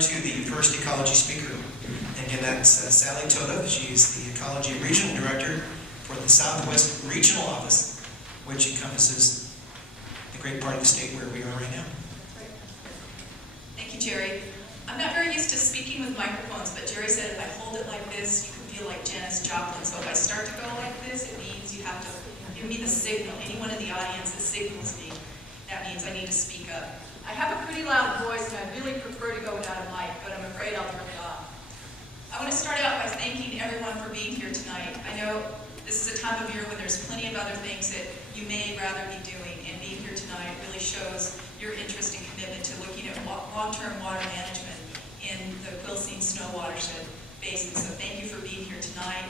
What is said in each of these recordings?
tonight to the first Ecology speaker. And again, that's Sally Toteff. She's the Ecology Regional Director for the Southwest Regional Office, which encompasses the great part of the state where we are right now. Thank you, Jerry. I'm not very used to speaking with microphones, but Jerry said if I hold it like this, you can feel like Janis Joplin. So if I start to go like this, it means you have to give me the signal. Anyone in the audience that signals me, that means I need to speak up. I have a pretty loud voice, and I really prefer to go without a mic, but I'm afraid I'll turn it off. I want to start out by thanking everyone for being here tonight. I know this is a time of year when there's plenty of other things that you may rather be doing, and being here tonight really shows your interest and commitment to looking at long-term water management in the Quilcene Snow Watershed Basin. So thank you for being here tonight,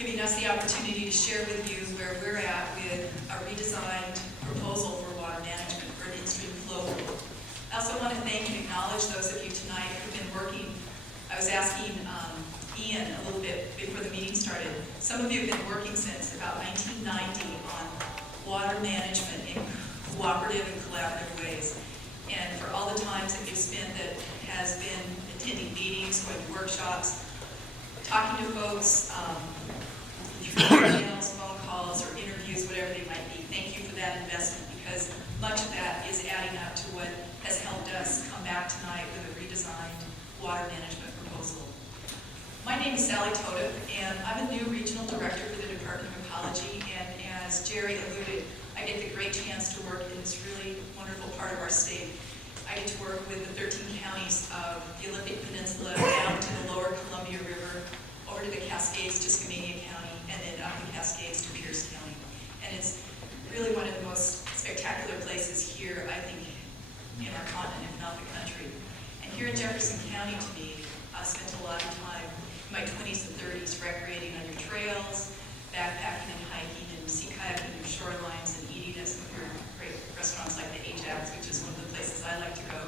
giving us the opportunity to share with you where we're at with a redesigned proposal for water management for an in-stream flow rule. I also want to thank and acknowledge those of you tonight who've been working. I was asking Ian a little bit before the meeting started. Some of you have been working since about 1990 on water management in cooperative and collaborative ways. And for all the times that you've spent that has been attending meetings, going to workshops, talking to folks, through emails, phone calls, or interviews, whatever they might be. Thank you for that investment, because much of that is adding up to what has helped us come back tonight with a redesigned water management proposal. My name is Sally Toteff, and I'm a new regional director for the Department of Ecology, and as Jerry alluded, I get the great chance to work in this really wonderful part of our state. I get to work with the 13 counties of the Olympic Peninsula down to the lower Columbia River, over to the Cascades to Skamania County, and then up the Cascades to Pierce County. And it's really one of the most spectacular places here, I think, in our continent, if not the country. And here in Jefferson County, to me, I spent a lot of time in my 20s and 30s recreating on your trails, backpacking and hiking, and sea kayaking your shorelines, and eating at some of your great restaurants like the Ajax, which is one of the places I like to go.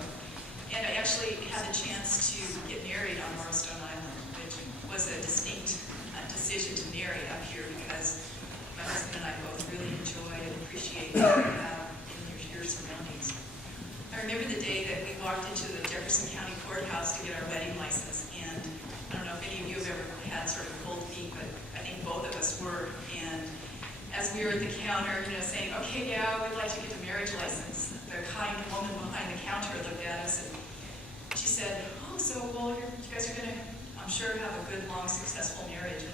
And I actually had the chance to get married on Marrowstone Island, which was a distinct decision to marry up here, because my husband and I both really enjoy and appreciate what we have in your surroundings. I remember the day that we walked into the Jefferson County Courthouse to get our wedding license, and I don't know if any of you have ever had sort of cold feet, but I think both of us were. And as we were at the counter, saying, okay, yeah, we'd like to get a marriage license, the kind woman behind the counter looked at us, and she said, oh, so, well, you guys are going to, I'm sure, have a good, long, successful marriage. And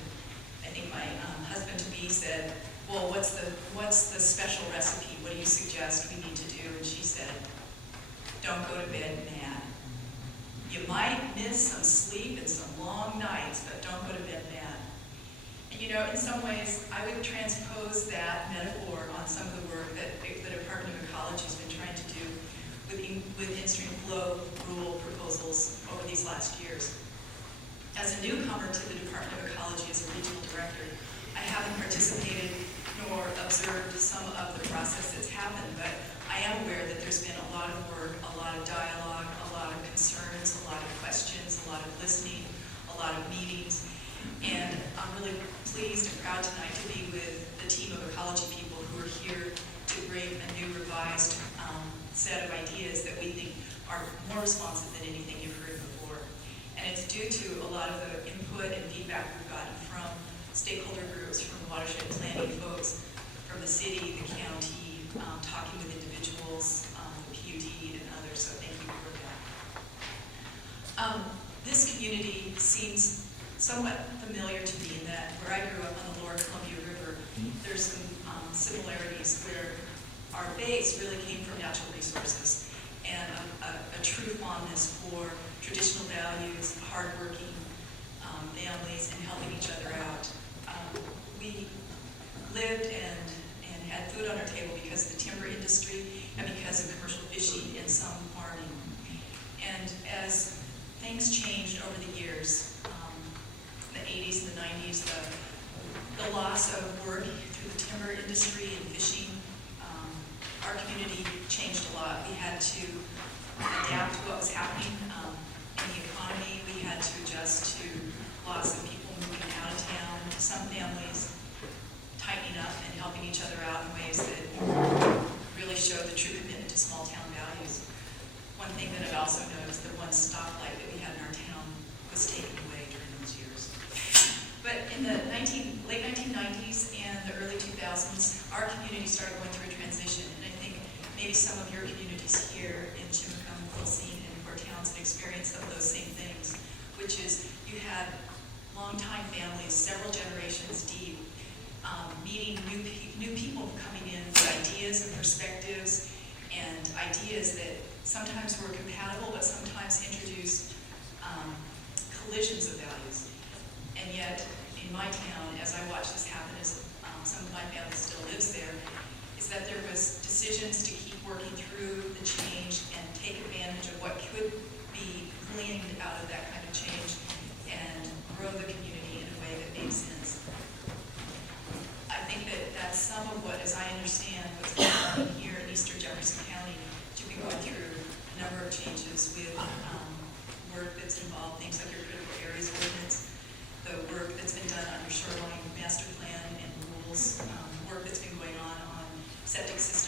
I think my husband-to-be said, well, what's the special recipe? What do you suggest we need to do? And she said, don't go to bed mad. You might miss some sleep and some long nights, but don't go to bed mad. And in some ways, I would transpose that metaphor on some of the work that the Department of Ecology has been trying to do with in-stream flow rule proposals over these last years. As a newcomer to the Department of Ecology as a regional director, I haven't participated nor observed some of the process that's happened, but I am aware that there's been a lot of work, a lot of dialogue, a lot of concerns, a lot of questions, a lot of listening, a lot of meetings. And I'm really pleased and proud tonight to be with the team of ecology people who are here to bring a new revised set of ideas that we think are more responsive than anything you've heard before. And it's due to a lot of the input and feedback we've gotten from stakeholder groups, from watershed planning folks, from the city, the county, talking with individuals, the PUD and others, so thank you for that. This community seems somewhat familiar to me in that where I grew up on the lower Columbia River, there's some similarities where our base really came from natural resources and a true fondness for traditional values, hardworking families, and helping each other out. We lived and had food on our table because of the timber industry and because of commercial fishing and some farming. And as things changed over the years, in the 80s and the 90s, the loss of work through the timber industry and fishing, our community changed a lot. We had to adapt to what was happening in the economy. We had to adjust to lots of people moving out of town, some families tightening up and helping each other out in ways that really showed the true commitment to small town values. One thing that I've also noticed, that one one stoplight that we had in our town was taken away during those years. But in the late 1990s and the early 2000s, our community started going through a transition, and I think maybe some of your communities here in Chimacum, Wilsine, and Fort Townsend experienced some of those same things, which is you had longtime families, several generations deep, meeting new people coming in with ideas and perspectives, and ideas that sometimes were compatible, but sometimes introduced collisions of values. And yet, in my town, as I watched this happen, as some of my family still lives there, is that there was decisions to keep working through the change and take advantage of what could be gleaned out of that kind of change and grow the community in a way that made sense. I think that that's some of what, as I understand what's going on here in Eastern Jefferson County, you've been going through a number of changes with work that's involved things like your critical areas ordinance, the work that's been done under shoreline master plan and rules, work that's been going on septic system